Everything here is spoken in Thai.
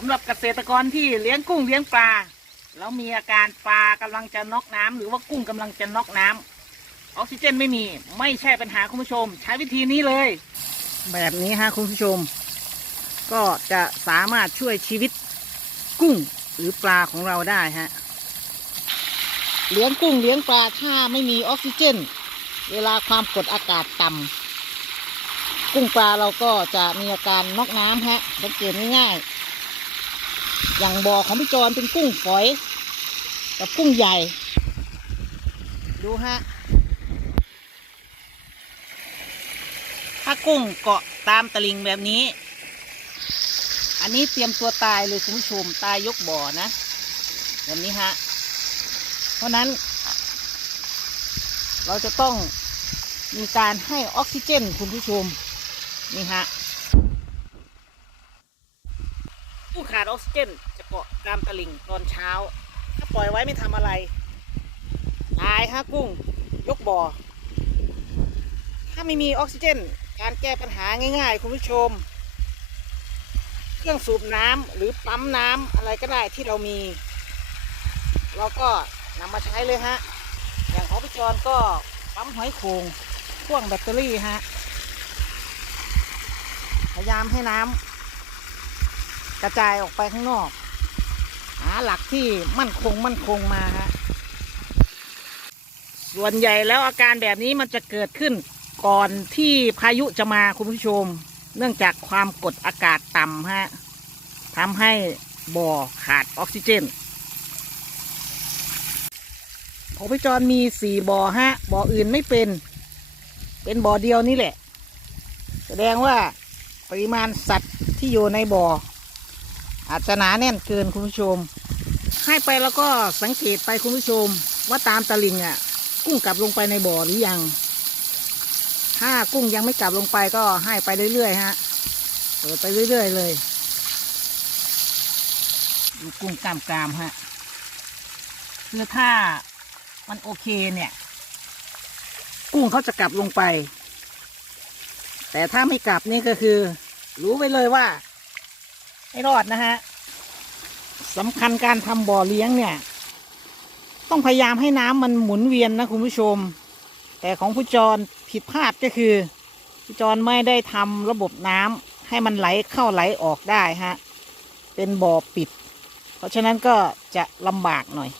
สำหรับเกษตรกรที่เลี้ยงกุ้งเลี้ยงปลา แล้วมีอาการปลากำลังจะน็อกน้ำหรือว่ากุ้งกำลังจะน็อกน้ำออกซิเจนไม่มีไม่ใช่ปัญหาคุณผู้ชม ใช้วิธีนี้เลย แบบนี้ฮะคุณผู้ชม ก็จะสามารถช่วยชีวิตกุ้งหรือปลาของเราได้ฮะเลี้ยงกุ้งเลี้ยงปลาถ้าไม่มีออกซิเจน เวลาความกดอากาศต่ำกุ้งปลาเราก็จะมีอาการน็อกน้ำฮะสังเกตง่ายๆ อย่างบ่อของพี่จอนเป็นกุ้งฝอย กับกุ้งใหญ่ ดูฮะ ถ้ากุ้งเกาะตามตลิงแบบนี้ อันนี้เตรียมตัวตายเลยคุณผู้ชมตายยกบ่อนะแบบนี้ฮะ เพราะนั้น เราจะต้องมีการให้ออกซิเจนคุณผู้ชมนี่ฮะ ผู้ขาดออกซิเจนจะเกาะตามตลิ่งตอนเช้า ถ้าปล่อยไว้ไม่ทำอะไร ตายฮะกุ้ง ยกบ่อ ถ้าไม่มีออกซิเจน การแก้ปัญหาง่าย ๆ คุณผู้ชม เครื่องสูบน้ำหรือปั๊มน้ำอะไรก็ได้ที่เรามี เราก็นำมาใช้เลยฮะ อย่างของพี่จอนก็ปั๊มหอยโขงพ่วงแบตเตอรี่ฮะ พยายามให้น้ำ กระจายออกไปข้างนอก หาหลักที่มั่นคงมั่นคงมาฮะส่วนใหญ่แล้วอาการแบบนี้มันจะเกิดขึ้นก่อนที่พายุจะมาคุณผู้ชม เนื่องจากความกดอากาศต่ำฮะทำให้บ่อขาดออกซิเจนของพี่จอนมีสี่บ่อฮะบ่ออื่นไม่เป็น เป็นบ่อเดียวนี่แหละ แสดงว่าปริมาณสัตว์ที่อยู่ในบ่อ อาจจะหนาแน่นเกินคุณผู้ชม ให้ไปแล้วก็สังเกตไปคุณผู้ชม ว่าตามตลิ่งอะ กุ้งกลับลงไปในบ่อหรือยัง ถ้ากุ้งยังไม่กลับลงไปก็ให้ไปเรื่อยๆฮะเปิดไปเรื่อยๆเลยดูกุ้งกล้ามกามๆฮะคือถ้ามันโอเคเนี่ย กุ้งเขาจะกลับลงไป แต่ถ้าไม่กลับนี่ก็คือ รู้ไปเลยว่า ไม่รอดนะฮะ สำคัญการทำบ่อเลี้ยงเนี่ย ต้องพยายามให้น้ำมันหมุนเวียนนะคุณผู้ชม แต่ของผู้จรผิดพลาดก็คือผู้จรไม่ได้ทำระบบน้ำให้มันไหลเข้าไหลออกได้ฮะ เป็นบ่อปิด เพราะฉะนั้นก็จะลำบากหน่อย